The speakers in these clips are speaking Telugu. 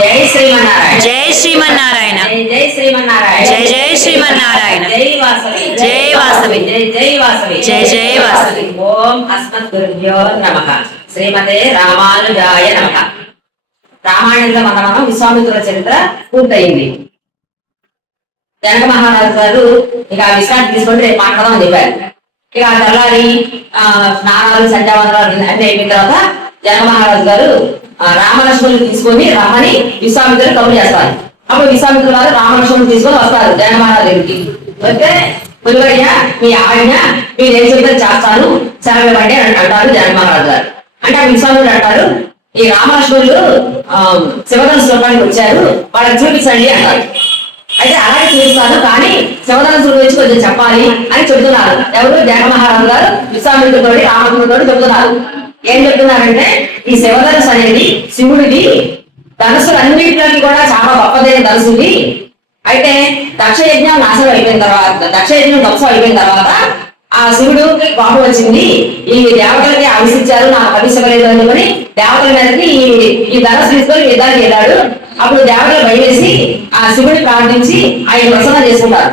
జై శ్రీమన్నారాయణ. జై శ్రీమన్నారాయణ. జై జై శ్రీమన్నారాయణ. జై జై శ్రీమన్నారాయణ. జై వాసవి జై వాసవి. జై జై వాసవి. జై జై వాసవి. ఓం అస్మద్ గురుభ్యో నమః. శ్రీమతే రామానుజాయ నమః. రామాయణంలో మన మనం విశ్వామిత్రుల చరిత్ర పూర్తయింది. జనక మహారాజు గారు ఇక విశ్రాంతి తీసుకుంటే రేపు మాట్లాడదాం చెప్పారు. ఇక ఆ తెల్లారి ఆ, స్నానాలు సంధ్యావందనాలు అన్ని అయిపోయిన తర్వాత జనక మహారాజు గారు రామలక్ష్మణులు తీసుకొని రమ్మని విశ్వామిత్రులు కబురు చేస్తారు. అప్పుడు విశ్వామిత్రులు వారు రామలక్ష్మణులు తీసుకొని వస్తారు జనక వస్తే పులివయ్య మీ ఆజ్ఞ మీరు ఏం చెప్తే చేస్తాను సెలవివ్వండి అని అంటారు జనమహారాజు గారు. అంటే విశ్వామిత్రుడు అంటారు ఈ రామలక్ష్మణులు ఆ, శివధన శ్లోకానికి వచ్చారు వాళ్ళకి చూపించండి అంటారు. అయితే అలాగే చూపిస్తాను కానీ శివదాసు గురించి కొంచెం చెప్పాలి అని చెబుతున్నారు. ఎవరు? జగన్ మహారాజు గారు విశ్వామిత్రుడితో రామకృష్ణుడితో చెబుతున్నారు. ఏం చెప్తున్నారంటే ఈ శివధనుసు అనేది శివుడిది. ధనుసులు అన్నింటిలోకి కూడా చాలా గొప్పదైన ధనుసుది అయితే దక్ష యజ్ఞం నాశనం అయిపోయిన తర్వాత దక్ష యజ్ఞం ధ్వంసం అయిపోయిన తర్వాత ఆ శివుడు కోపం వచ్చింది. ఈ దేవతలకి ఆవిశించారు నాకు పవిత్రలేదు అనుకుని దేవతల మీదకి ఈ ఈ ధనస్సు తీసుకొని యుద్ధానికి వెళ్ళాడు. అప్పుడు దేవతలు భయవేసి ఆ శివుడిని ప్రార్థించి ఆయన ప్రసన్నం చేసుకుంటారు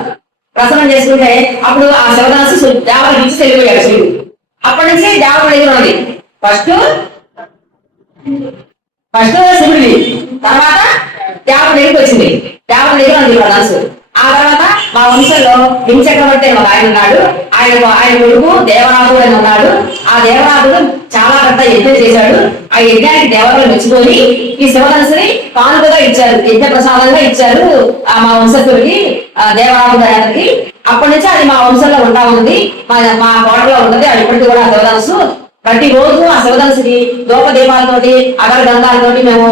ప్రసన్నం చేసుకుంటే అప్పుడు ఆ శివదాసు దేవతలు ఇచ్చి తెలియపోయాడు శివుడు. అప్పటి నుంచి దేవతలు ఎదురున్నది ఫస్ట్ ఫస్ట్ శివుడిది తర్వాత యాభై దగ్గరికి వచ్చింది. యాభై దగ్గర అంది మనసు. ఆ తర్వాత మా వంశంలో హిమ అని ఒక ఆయన ఉన్నాడు. ఆయన ఆయన కొడుకు దేవరాజు అని ఉన్నాడు. ఆ దేవరాజుడు చాలా పెద్ద యజ్ఞం చేశాడు. ఆ యజ్ఞానికి దేవతలు మెచ్చుకొని ఈ శివధనుసుని కానుకగా ఇచ్చారు. యజ్ఞ ప్రసాదంగా ఇచ్చారు ఆ మా వంశస్థుడికి ఆ ఆయనకి అప్పటి నుంచి అది మా వంశంలో ఉంటా ఉంది. మా మా కోటలో ఉన్నది అది ఇప్పటికీ కూడా ఆ శివధనుసు ప్రతి రోజు ఆ శివధనుసుకి దూప దీపాలతోటి అగర గంధాలతోటి మేము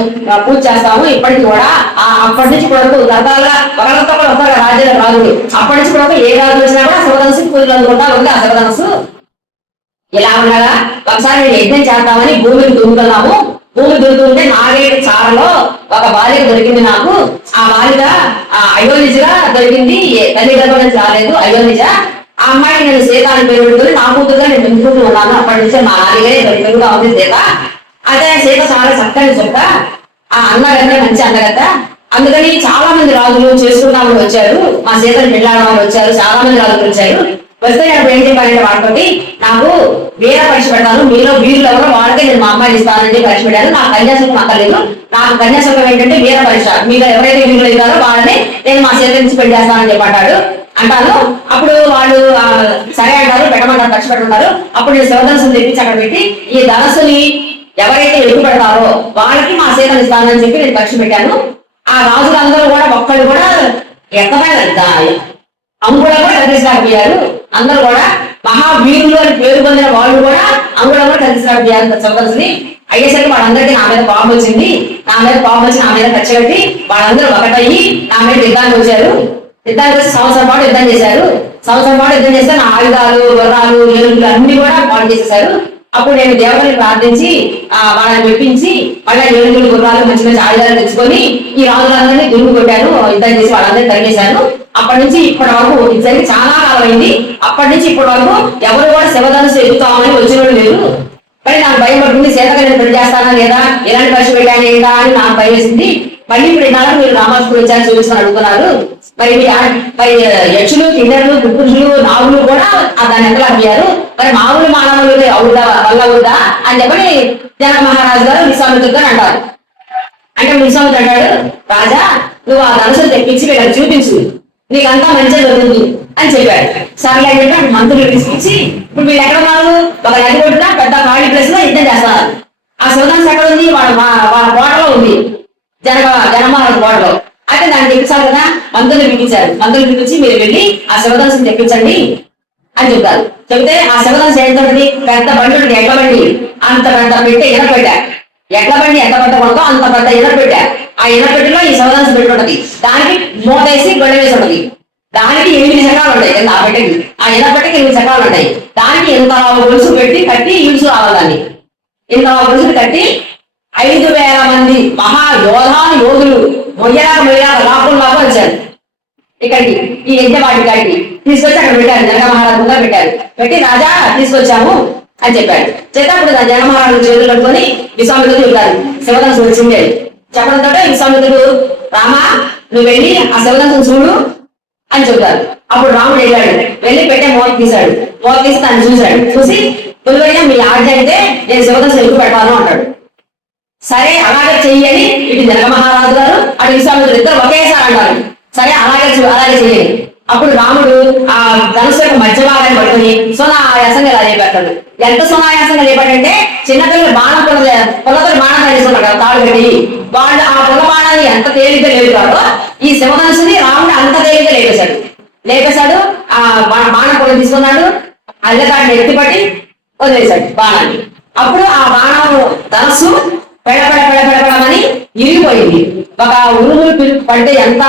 పూజ చేస్తాము. ఇప్పటికి కూడా ఆ అప్పటి నుంచి కూడా వరకు గంధాలుగా ఒకరితో కూడా వస్తారు రాజ్యాల రాజులు. అప్పటి నుంచి కూడా ఏ రాజు వచ్చినా కూడా శివధనుసుకి పూజలు అందుకుంటా ఉంది. ఆ శివధనుసు ఇలా ఉండగా ఒకసారి నేను యజ్ఞం చేద్దామని భూమిని దున్నుతున్నాము. భూమి దొరుకుతుంటే నాగేట చారలో ఒక బాలిక దొరికింది నాకు. ఆ బాలిక ఆ అయోనిజగా దొరికింది. తల్లి గర్భం నుంచి రాలేదు. అయోనిజ ఆ అమ్మాయి నేను సీత అని పేరు పెట్టుకుని నా కూతురుగా నేను పెంచుకుంటూ ఉన్నాను. అప్పటి నుంచి మా నాన్నగారే దొరికినగా ఉంది సీత అదే సీత చాలా చక్కని చుక్క. ఆ అన్నగడ్డ మంచి అన్నగత అందుకని చాలా మంది రాజులు చేసుకుందామని వచ్చారు. మా సీతను పెళ్ళాడమని వచ్చారు. చాలా మంది రాజులు వచ్చారు. వస్తే నేను ఏం చెప్పానంటే వాళ్ళతోటి నాకు వీర పరీక్ష పెడతాను. మీలో వీరులు ఎవరో వాళ్ళకే నేను మా అమ్మాయిని ఇస్తానని పరీక్ష పెట్టాను. నాకు కన్యాశుల్కం అక్కర్లేదు. నాకు కన్యాశుల్కం ఏంటంటే వీర పరీక్ష. మీలో ఎవరైతే వీరులు అవుతారో వాళ్ళని నేను మా చేతి నుంచి పెళ్ళి చేస్తానని చెప్పాడు అంటారు. అంటాను అప్పుడు వాళ్ళు సరే అంటారు పెట్టమంటారు ఖర్చు పెట్టుకుంటారు అప్పుడు నేను శివధనసుని తెప్పించి అక్కడ పెట్టి ఈ ధనస్సుని ఎవరైతే ఎదురు పెడతారో వాళ్ళకి మా సీతలు ఇస్తానని చెప్పి నేను ఖర్చు పెట్టాను. ఆ రాజులందరూ కూడా ఒక్కళ్ళు కూడా ఎక్కమైన అంగుళ కూడా కనిపించలేకపోయారు అందరూ కూడా మహావీరులు అని పేరు పొందిన వాళ్ళు కూడా అంగుళ కూడా కనిపించలేకపోయారు చదవలసింది అయ్యేసరికి వాళ్ళందరికీ నా మీద పాపం వచ్చింది. నా మీద పాపం వచ్చి నా మీద ఖర్చు పెట్టి వాళ్ళందరూ ఒకటయ్యి నా మీద యుద్ధానికి వచ్చారు యుద్ధాలు చేసి సంవత్సరం పాటు యుద్ధం చేశారు. సంవత్సరం పాటు యుద్ధం చేస్తే నా ఆయుధాలు గుర్రాలు ఏనుగులు అన్ని కూడా పాడు చేసేసారు అప్పుడు నేను దేవుని ప్రార్థించి ఆ వాళ్ళని మెప్పించి వాళ్ళ ఏనుగులు గుర్రాలు మంచి మంచి ఆయుధాలు తెచ్చుకొని ఈ రాజులందరినీ దురుగు కొట్టాను యుద్ధం చేసి వాళ్ళందరినీ తరిగేశాను అప్పటి నుంచి ఇప్పటి వరకు జరిగి చాలా కాలం అయింది అప్పటి నుంచి ఇప్పటి వరకు ఎవరు కూడా శివధనుసు ఎదుగుతామని వచ్చిన వాళ్ళు లేరు. కానీ నాకు భయం పడుతుంది సీతగా నేను పెళ్ళి చేస్తానా లేదా? ఎలాంటి ఖర్చు పెట్టాను ఏంటా అని నాకు భయం వేసింది. మళ్ళీ ఇప్పుడు ఇన్నాళ్ళు మీరు రామాసుకుడు వచ్చారని చూపించుకొని అడుగుతున్నారు మరి మరి యక్షులు కిన్నెరలు గుప్పులు నాగులు కూడా దాని దాన్ని ఎంత అయ్యారు మరి మామూలు మానవులు అవుదా వల్ల అవుదా అని చెప్పని జనక మహారాజు గారు విశ్వామిత్రుడు అంటారు. అంటే విశ్వామిత్రుడు అంటాడు రాజా నువ్వు ఆ ధనుసులు తెప్పించి వీళ్ళకి చూపించు. నీకంతా మంచిగా జరుగుతుంది అని చెప్పాడు. సర్లే అని చెప్పి మంత్రులు తీసుకొచ్చి ఇప్పుడు వీళ్ళు ఎక్కడ వాళ్ళు ఒక నది కొట్టిన పెద్ద ఖాళీ ప్లేస్లో యుద్ధం చేస్తారు ఆ శివధనుసు ఎక్కడ ఉంది వాళ్ళ వాళ్ళ కోటలో ఉంది. జనమ జనమహారాజు కోటలో అయితే దాన్ని తెప్పించాలి కదా మందులు పిలిపించారు మందులు పిలిపించి మీరు వెళ్ళి ఆ శివదాసుని తెప్పించండి అని చెప్తారు చెబితే ఆ శివధనుసు ఏంటంటే పెద్ద బండి ఉంటుంది బండి. అంత పెద్ద పెట్టి ఎనపెట్టా ఎడ్ల బండి ఎంత పెద్ద కొడుకో అంత పెద్ద ఎనపెట్టా ఆ ఎనపెట్టిలో ఈ శివదాసు పెట్టి ఉంటది. దానికి మూత వేసి గొడవ వేసి ఉంటది. దానికి ఎనిమిది చక్రాలు ఉంటాయి. కింద ఆ పెట్టెకి? ఆ ఎనపెట్టకి ఎనిమిది చక్రాలు ఉంటాయి. దానికి ఎంత గొలుసు పెట్టి కట్టి ఈడ్చు రావాలి దాన్ని. ఇంత గొలుసులు కట్టి ఐదు వేల మంది మహా యోధాను యోధులు మొయ్యలాగా మొయ్యలాగా లాక్కుని లాగా వచ్చారు ఇక్కడికి ఈ యజ్ఞవాటి కాడికి తీసుకొచ్చి అక్కడ పెట్టారు. జనక మహారాజు ముందర పెట్టారు. పెట్టి రాజా తీసుకొచ్చాము అని చెప్పాడు. చేత అప్పుడు జనక చేతులు కట్టుకొని విశ్వామిత్రుడు చెప్పారు శివదంశం వచ్చిందే చెప్పడంతో విశ్వామిత్రుడు రామా నువ్వు వెళ్ళి ఆ శివదంశం చూడు అని చెబుతారు అప్పుడు రాముడు వెళ్ళాడు. వెళ్ళి పెట్టే మోత తీశాడు. మోత తీసి తను చూశాడు. చూసి తొలివైనా మీ ఆజ్ఞ అయితే నేను శివదంశం ఎక్కువ పెట్టాను? అంటాడు. సరే అలాగే చెయ్యని ఇటు జనక మహారాజు గారు అటు విశ్వామిత్రుడు ఇద్దరు ఒకేసారి అంటారు. సరే అలాగే అలాగే చెయ్యని అప్పుడు రాముడు ఆ ధనుసు యొక్క మధ్య భాగాన్ని పట్టుకుని సునాయాసంగా ఇలా లేపెడతాడు ఎంత సునాయాసంగా లేపాడంటే చిన్నపిల్లలు బాణం పొల పొలతో బాణం తీసుకుంటారు కదా తాడు కట్టి. వాళ్ళు ఆ పొల బాణాన్ని ఎంత తేలిగ్గా లేపుతాడో ఈ శివధనుసుని రాముడు అంత తేలిగ్గా లేపేశాడు. లేపేశాడు ఆ బా- బాణం పొల తీసుకున్నాడు అల్లకాడిని ఎత్తిపట్టి వదిలేశాడు బాణాన్ని. అప్పుడు ఆ బాణము ధనస్సు పెడపడ పెడపడమని ఇరిగిపోయింది. ఒక ఉరుములు పిలు పడితే ఎంత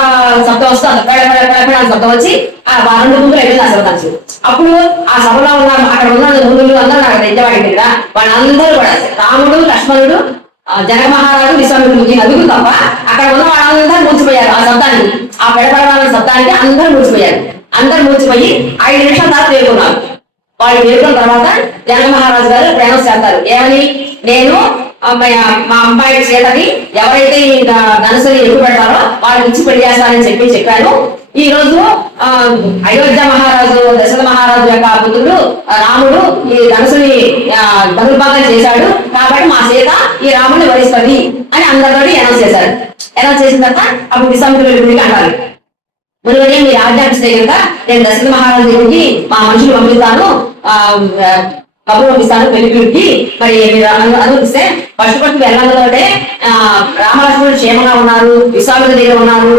శబ్దం వస్తుందో అంత పెడపడ పెడపడ అని శబ్దం వచ్చి ఆ రెండు ముందులు వెళ్ళింది ఆ శివధనుసు అప్పుడు ఆ సభలో ఉన్న అక్కడ ఉన్న ముందులు అందరూ నాకు నిజవాడింది కదా వాళ్ళందరూ కూడా రాముడు లక్ష్మణుడు ఆ, జనక మహారాజు విశ్వామిత్రుడు నలుగురు తప్ప అక్కడ ఉన్న వాళ్ళందరూ మూర్చిపోయారు ఆ శబ్దాన్ని. ఆ పెడపడమైన శబ్దానికి అందరూ మూర్చిపోయారు అందరూ మూర్చిపోయి ఐదు నిమిషాల తర్వాత తేరుకున్నారు వాళ్ళు వేరుకున్న తర్వాత జనక మహారాజు గారు ప్రయాణం చేస్తారు. ఏమని? నేను మా అమ్మాయి చేతని ఎవరైతే ఈ ధనుసుని ఎక్కువ పెడతారో వాళ్ళకి ఇచ్చి పెళ్ళి చేస్తారని చెప్పి చెప్పాను ఈ రోజు ఆ, అయోధ్య మహారాజు దశరథ మహారాజు యొక్క పుత్రుడు రాముడు ఈ ధనుసుని ఆ, చేశాడు. కాబట్టి మా సీత ఈ రాముని వరిస్తుంది అని అందరితో అనౌన్స్ చేశారు. అనౌన్స్ చేసిన తర్వాత అప్పుడు విశ్వామిత్రుడు అంటారు. మునుగడే మీరు ఆజ్ఞాపిస్తే కనుక నేను దశరథ మహారాజు దగ్గరికి మా మనుషులు పంపిస్తాను. ఆ, పంపిస్తాను పెళ్ళికి మరి మీరు అనుమతిస్తే ఫస్ట్ ఫస్ట్ వెళ్ళడంతోటే ఆ రామలక్ష్మణుడు క్షేమంగా ఉన్నారు విశ్వామిత్ర దగ్గర ఉన్నారు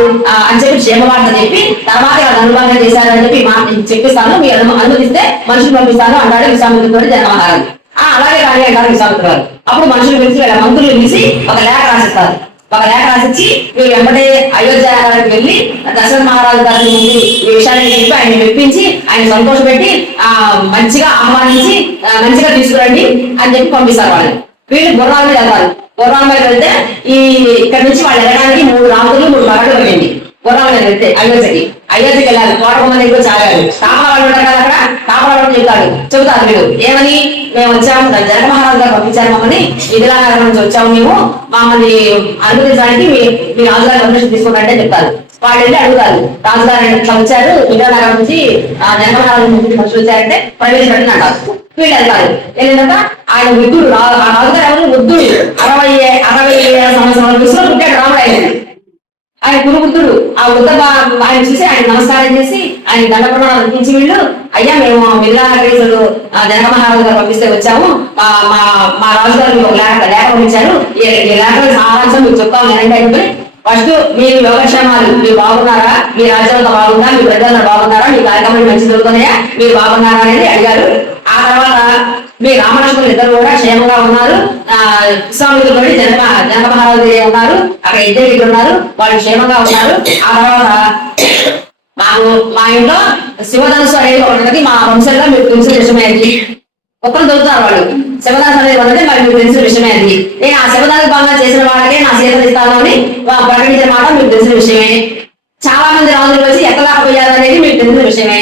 అని చెప్పి క్షేమవార్త చెప్పి తర్వాత వాళ్ళు అనుభవం చేశారు అని చెప్పి మాట చెప్పిస్తాను మీరు అనుమతిస్తే మనుషులు పంపిస్తాను అన్నాడు విశ్వామిత్రుడు జన ఆ అలాగే కానీ అంటారు విశ్వామిత్ర అప్పుడు మనుషులు పిలిచి మంత్రులు పిలిచి ఒక లేఖ రాసిస్తారు. ఒక లేఖ రాసిచ్చి మీరు వెంబడే అయోధ్య వెళ్ళి దశరథ మహారాజు గారిని ఈ విషయాన్ని చెప్పి ఆయన మెప్పించి ఆయన సంతోషపెట్టి ఆ మంచిగా ఆహ్వానించి మంచిగా తీసుకురండి అని చెప్పి పంపిస్తారు వాళ్ళు. వీళ్ళు గుర్రాల మీద వెళ్తారు. గుర్రాల మీద వెళ్తే ఈ ఇక్కడ నుంచి వాళ్ళు వెళ్ళడానికి మూడు రాత్రులు మూడు పగలు పడింది గుర్రాల మీద వెళ్తే అయోధ్యకి అయోధ్యకి వెళ్ళాలి. కోటకొమ్మ దగ్గర చాలారు కాపలా వాళ్ళు ఉంటారు కదా అక్కడ? కాపలా చెప్తాడు. చెబుతారు మీరు ఏమని? మేము వచ్చాము. జనక మహారాజు గారు పంపించారు మమ్మల్ని. ఇదిలా నుంచి వచ్చాము మేము. మమ్మల్ని అనుమతించడానికి మీ మీ రాజుగారి పర్మిషన్ తీసుకున్నట్టే చెప్తారు. వాళ్ళు వెళ్ళి అడుగుతారు. రాజుగారు ఇట్లా వచ్చారు. ఇదిలా నుంచి ఆ జనక మహారాజు నుంచి మనుషులు వచ్చారంటే ప్రవేశపెట్టిన వీళ్ళు వెళ్తారు. వెళ్ళినాక ఆయన వృద్ధుడు రాజుగారు ఎవరు? వృద్ధుడు. అరవై అరవై సంవత్సరాల వయసులో పుట్టాడు రాముడు ఆయన. ఆయన గురువృద్ధుడు ఆ వృద్ధ ఆయన చూసి ఆయన నమస్కారం చేసి ఆయన దండ దండప్రమాణం అందించి వీళ్ళు అయ్యా మేము మిల్లానగరీసులు జనక మహారాజు గారు పంపిస్తే వచ్చాము. మా మా మా రాజుగారు ఒక లేఖ లేఖ పంపించారు. ఈ లేఖ సారాంశం మీకు చెప్తాం ఏంటంటే ఫస్ట్ మీ యోగక్షేమాలు మీరు బాగున్నారా? మీ రాజ్యాంగం బాగుందా? మీ ప్రజలందరూ బాగున్నారా? మీ కార్యక్రమాలు మంచి జరుగుతున్నాయా? మీరు బాగున్నారా? అనేది అడిగారు. ఆ తర్వాత మీ రామలక్ష్మణులు ఇద్దరు కూడా క్షేమంగా ఉన్నారు. ఆ విశ్వామిత్రుడు కూడా జనక జనక మహారాజు ఉన్నారు. అక్కడ ఇద్దరు ఇద్దరు ఉన్నారు. వాళ్ళు క్షేమంగా ఉన్నారు. ఆ తర్వాత మాకు మా ఇంట్లో శివధనుసు అనేది ఉన్నది. మా వంశంలో మీకు తెలిసిన విషయమే అది ఒక్కరు దొరుకుతారు వాళ్ళు. శివదాస్ అనేది ఉన్నది. మరి మీకు తెలిసిన విషయమే అది నేను ఆ శివదాస్ బాగా చేసిన వాళ్ళకే నా సీతలు ఇస్తాను అని ప్రకటించిన మాట మీకు తెలిసిన విషయమే. చాలా మంది రాజులు వచ్చి ఎక్కలేకపోయారు అనేది మీకు తెలిసిన విషయమే.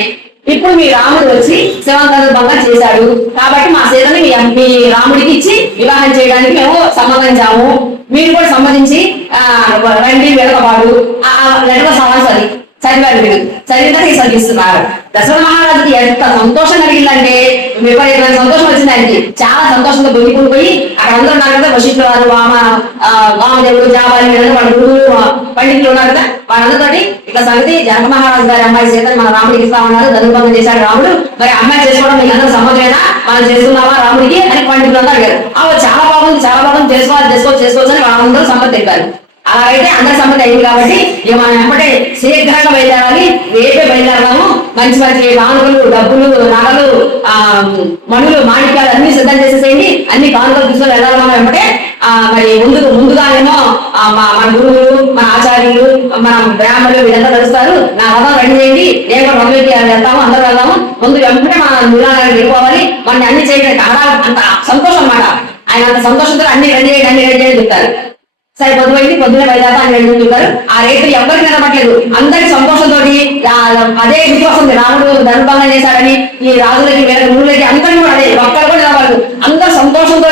ఇప్పుడు మీ రాముడు వచ్చి శివంతర్భంగా చేశాడు. కాబట్టి మా సీతని మీ రాముడికి ఇచ్చి వివాహం చేయడానికి మేము సమ్మతించాము మీరు కూడా సమ్మతించి రండి వెనకబాడు ఆ లెటర్ అది. చదివారు. మీరు చదివిన తీసుకున్నారు దశరథ మహారాజుకి ఎంత సంతోషం కలిగిందంటే విపరీతమైన సంతోషం వచ్చింది ఆయనకి చాలా సంతోషంతో పొంగిపోయి పోయి అక్కడ అందరూ ఉన్నారు కదా వశిష్ఠుల వారు వామ వామదేవుడు జాబాలి వాళ్ళ గురువులు పండితులు ఉన్నారు కదా వాళ్ళందరితోటి ఇట్లా సంగతి జనక మహారాజు గారి అమ్మాయి సీతని మన రాముడికి ఇస్తా ఉన్నారు ధనుర్బంధం చేశాడు రాముడు. మరి అమ్మాయి చేసుకోవడం మీకు అందరూ సమ్మతమేనా మనం చేసుకున్నావా రాముడికి అని పండితులు అందరూ అడిగారు. చాలా బాగుంది చాలా బాగుంది చేసుకోవాలి చేసుకోవచ్చు చేసుకోవచ్చు అని వాళ్ళందరూ సమ్మతి తెలిపారు అలాగైతే అందరి సంపద అయింది కాబట్టి ఇక మనం వెంబడే శీఘ్రంగా బయలుదేరాలి. రేపే బయలుదేరదాము. మంచి మంచి కానుకలు డబ్బులు నగలు ఆ మణులు మాణిక్యాలు అన్ని సిద్ధం చేసేసేయండి. అన్ని కానుకలు తీసుకొని వెళ్ళాలి మనం ఆ మరి ముందు ముందుగానేమో మన గురువులు మన ఆచార్యులు మన బ్రాహ్మణులు వీళ్ళంతా కలుస్తారు. నా రథం రెడీ చేయండి. నేను కూడా మొదలుపెట్టి వెళ్తాము అందరూ వెళ్దాము. ముందు వెంటనే మన నిరాళాలు వెళ్ళిపోవాలి. మన అన్ని చేయడానికి అంత సంతోషం అన్నమాట. ఆయన అంత సంతోషంతో అన్ని రెడీ చేయండి అన్ని రెడీ చేయండి చెప్తారు. సరే పొద్దుపోయింది పొద్దున బయలుదేరతా అని రెండు ఆ రైతులు ఎవరికి నిలబట్టలేదు అందరి సంతోషంతో అదే ఇంటికి వస్తుంది రాముడు ధనుపాలన చేశాడని ఈ రాజులకి వేరే ఊళ్ళకి అందరినీ కూడా అదే ఒక్కరు కూడా నిలబడదు అందరు సంతోషంతో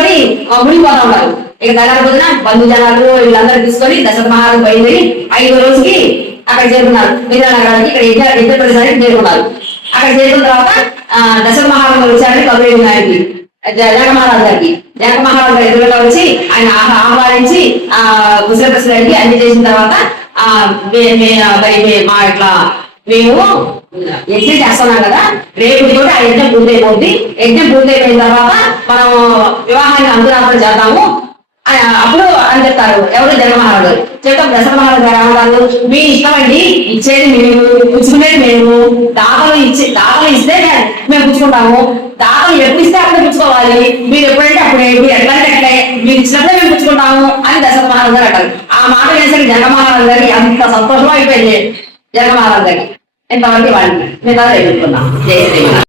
మునిగిపోతా ఉన్నారు. ఇక దళాల పొద్దున బంధు జనాలు వీళ్ళందరూ తీసుకొని దశరథ మహారాజు బయలుదేరి ఐదో రోజుకి అక్కడ చేరుకున్నారు. విజయనగరానికి ఇక్కడ ఇద్దరు ఇద్దరు ప్రదేశానికి చేరుకున్నారు. అక్కడ చేరుకున్న తర్వాత ఆ, దశరథ మహారాజు వచ్చారని కబురు ఆయనకి జ- జనక గారికి గారి ఎదురుగా వచ్చి ఆయన ఆహ్వానించి ఆ ముసలి ప్రసిడెంట్ అన్ని చేసిన తర్వాత ఆ మే- మే- మే- మా ఇట్లా మేము యజ్ఞం చేస్తున్నాం కదా రేపు కూడా ఆ యజ్ఞం పూర్తయిపోద్ది. యజ్ఞం పూర్తయిపోయిన తర్వాత మనం వివాహాన్ని అంకురాపణ చేద్దాము. అప్పుడు అని చెప్తారు ఎవరు జగన్మహారాజు చెప్తాం దశరథ మహారాజు గారు మీ ఇష్టం అండి ఇచ్చేది మేము పుచ్చుకునేది మేము. దాతలు ఇచ్చి దాతలు ఇస్తే మేము పుచ్చుకుంటాము. దాతలు ఎప్పుడు ఇస్తే అప్పుడే పుచ్చుకోవాలి. మీరు ఎప్పుడంటే అప్పుడే మీరు ఎట్లా అట్లే మీరు ఇచ్చినప్పుడే మేము పుచ్చుకుంటాము అని దశరథ గారు అంటారు. ఆ మాట వేసరికి జగన్ గారికి అంత సంతోషం అయిపోయింది. జగన్ గారికి. ఎంతవరకు వాళ్ళని మేము ఎదుర్కొన్నాం జయ శ్రీరామ్.